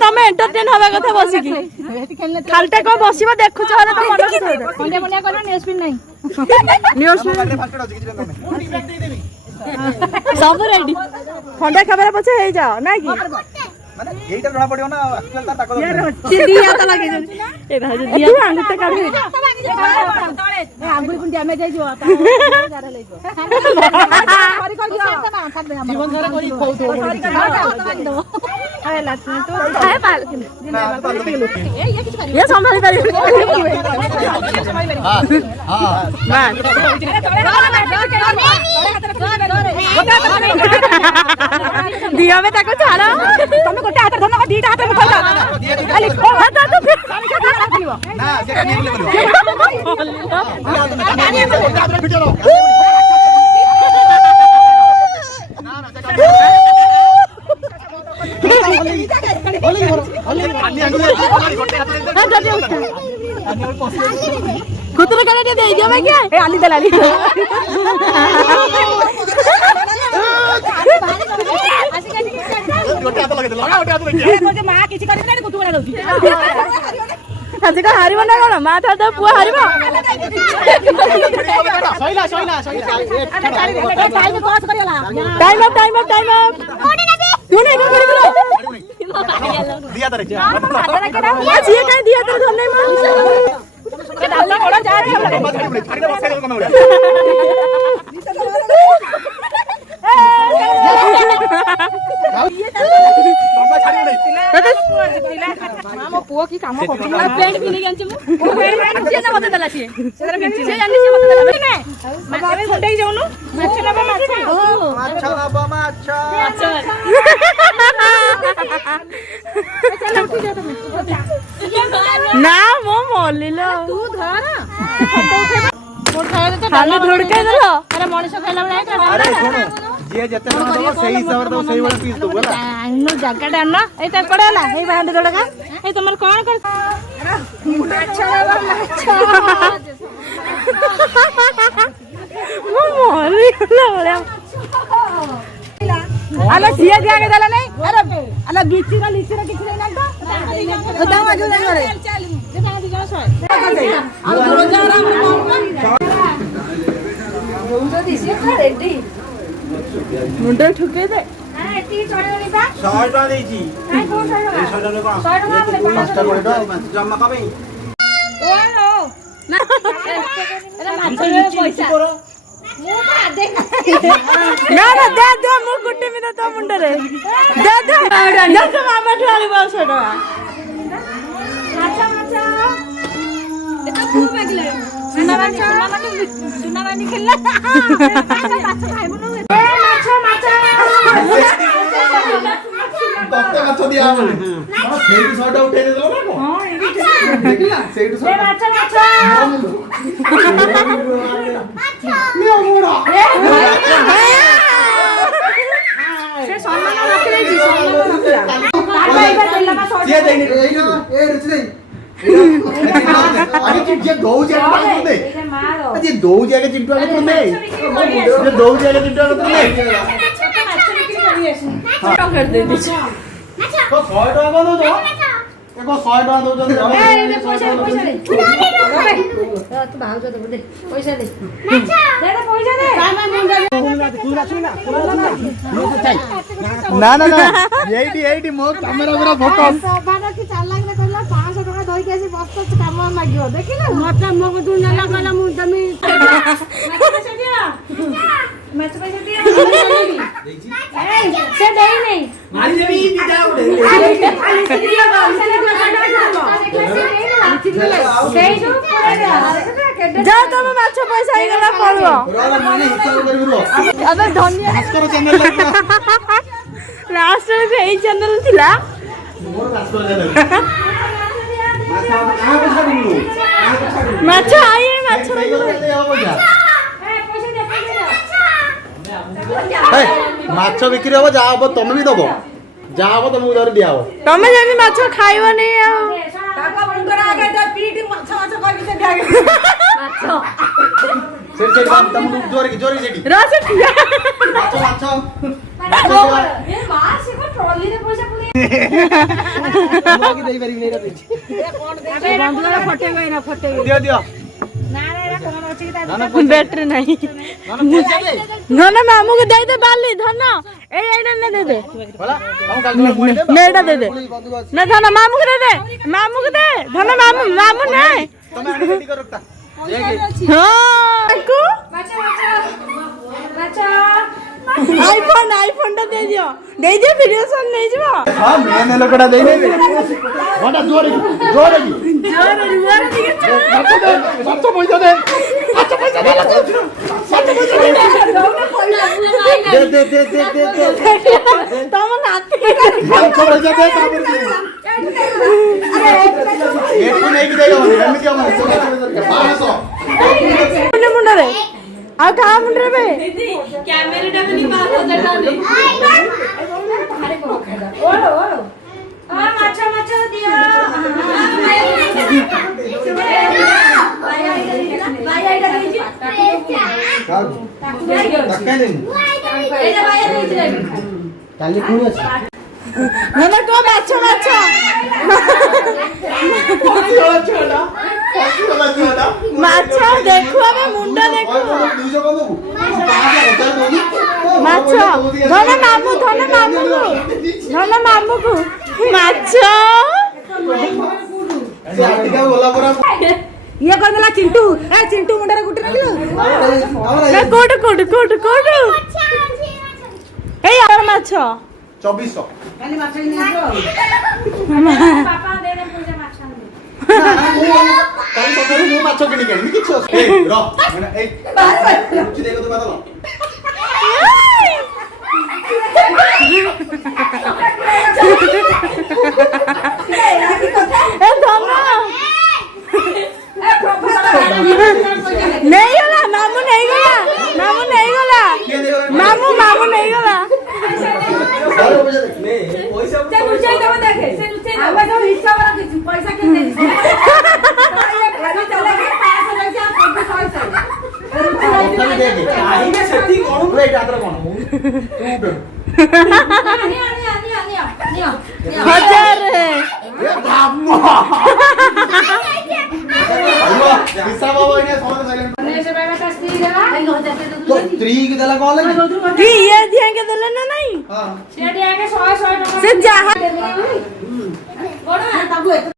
तमे एंटरटेन हवा कथा बसिकी खालटा को बसिबा देखुछ हले त मन खंडे बनिया करबा न्यूज़ पिन नहीं न्यूज़ सब रेडी खंडे खबर पछे हे जाओ ना की माने एटा रहा पड़ियो ना एक्चुअल ता ताको दिया त लागे ए भाई दिया आंगुर त काढी आंगुर कोन डैमेज आइ जो ता जारा ले जो जीवन सारा कोई खौ दो अरे लात तो खाए पाल ये संभाली पारी हां हां दिया में ताको छाड़ा तुम गोटे हाथ धरना दीटा हाथ में धरना खाली हाथ तो फिर ना सेटा नहीं ले करो कुतरे करे दे दियो मैं क्या ए आली दलाली गोटे हाथ लगे लगा गोटे हाथ लगे ए तो मां किछि करि नै कुतु बना दउची आज का हारिबो ना कोन मां था तो पुआ हारिबो सहिला टाइम पास करियला टाइम अप कोडी ना दे तू नहीं को करिबो दिया तर ये काई दिया तर घर नहीं मां के डालना बड़ा जा रे फाड़ीना बसा के कमे मो पुओ की काम करती है पेंट भी नहीं जानचे मो पेंट से ना मते दला छे सेरा पेंट से जानली से मते दला ने मावे गुंडे जाउनु माछ नबा माछ ना मो मोलिलो तू धर मोर खाए तो खाली धड़के देलो अरे मनीष खाइला बळे अरे सुनो जे जते न दो सही हिसाब दो सही वाला पीस दो बोला नो जगह डान एटा पड़ेला ए बांड दड़का ए तमर कोन कर अच्छा मो मोरी ला अला सिया दिया के दला नहीं अरे अला बीची का लीची रा किछ नहीं ना तो दावा जो नहीं रे चल दे दावा दी जाओ आ दो जा रहा मुंडो दिसी रेडी मुंडो ठुके दे हां एती चढ़ेनी बा 100 टका देची काई को 100 टका 100 टका 5 टका कोडा जम्मा का भाई ओ नो ना अरे माछ पैसा ना दे दो मु गुट्टी में तो मुंडे रे दे दे तो मामा ठवाली 100 टका अच्छा ए तो खूब बागले सुनावानी खेलला माछ खाइबो न ए माछ तत्ते माछ दिया हमने सेठी 100 टका उठे देलो ना हां देखला सेठी 100 ए माछ ले मोड़ा से सम्मान रख ले जी सम्मान रख ले ए रुचि दे अरे चिट्ठी दो जगह मार दे अरे दो जगह चिट्ठी आगे तुम दे ये दो जगह चिट्ठी आगे तुम दे हां कर दे अच्छा तो 100 टका दो दो एको 100 टका दो जल्दी ए पैसा दे तू भाव जो दे पैसा दे अच्छा दे पैसा दे ना ना ना एटी मो कैमरा पूरा फोकस बाबा की 4 लाख रे कहला 500 टका धोई के आसी बस तो काम लागियो देखिला मत मो को तू नेला कहला मु तमी पैसा दिया मैच पैसा दिया से दे नहीं मारी देबी दीदा उड़े से दिया जा तुम माछ पैसा ही गला पड़ो रोला माने हिसाब करबिरो अबे धन्य भास्कर चैनल लास्ट में ए चैनल थिला मोर भास्कर चैनल माछ ମାଛ ଆଇ ମାଛ ମାଛ ବିକ୍ରି ହବ ଯାହା ହବ ତମେ ବି ଦବ ଯାହା ହବ ତମକୁ ଧରି ଦିଆ ହବ ତମେ ଯେମିତି ମାଛ ଖାଇବନି ଆଉ ସେଠି ତମକୁ ଜୋରି ଜୋରି ସେଠି ମାଛ ମାଛ ଦିଅ ଦିଅ बैटरी नहीं ना मामू को दे दे बाली धन एटा ने दे दे नेटा दे दे ना धन मामू को दे दे मामू को दे धन मामू मामू नहीं तमे आने रेडी कर रखता हां को आईफोन आईफोन टा दे दियो वीडियो सन नहीं जीवा हां मैंने लोकड़ा दे दे वडा जोर जोर जोर रुआर दिखे सच पैसा दे सच पैसा दे सच पैसा दे दे तम नाती सच पैसा दे ये को नहीं दे एमिति हम 500 मुंडा रे आ का मुंडा रे कैमरे टा नहीं 5000 टाने ओलो ओलो आ माछा माछा दिया भाई आइडा देजी धक्का दे एजा भाई देजी काली कोन अछि ना को माछ माछ माछ देखो अबे मुंडा देखो माछ धन मामू को माछ ये कर देला चिंटू ए चिंटू मुंडा रे गुटी रखलो ए कोट ए यार माछ 2400 खाली माछ नहीं दो पापा दे दे पूजा माछ दे काली सकाळी मु माछ किणी केनी किछ ए र माने ए रुचि देखो तो बादल ए धमा नहीं गला मामू नहीं गला से रुचे तो देखे से रुचे ना मैं तो हिस्सा वाला किसी पैसा के दे ये भाई चला के 500 लग जा 500 दे दे आई में सेटिंग कोन प्लेट आदर कोन हजार हिस्सा बाबा इने फोन साइलेंट ने से बाबा तस्ती देला तो 3 के देला कोन लगी की ये दिया के देले ना नहीं हां से दिया के 100 टका से जहां बड़ा तब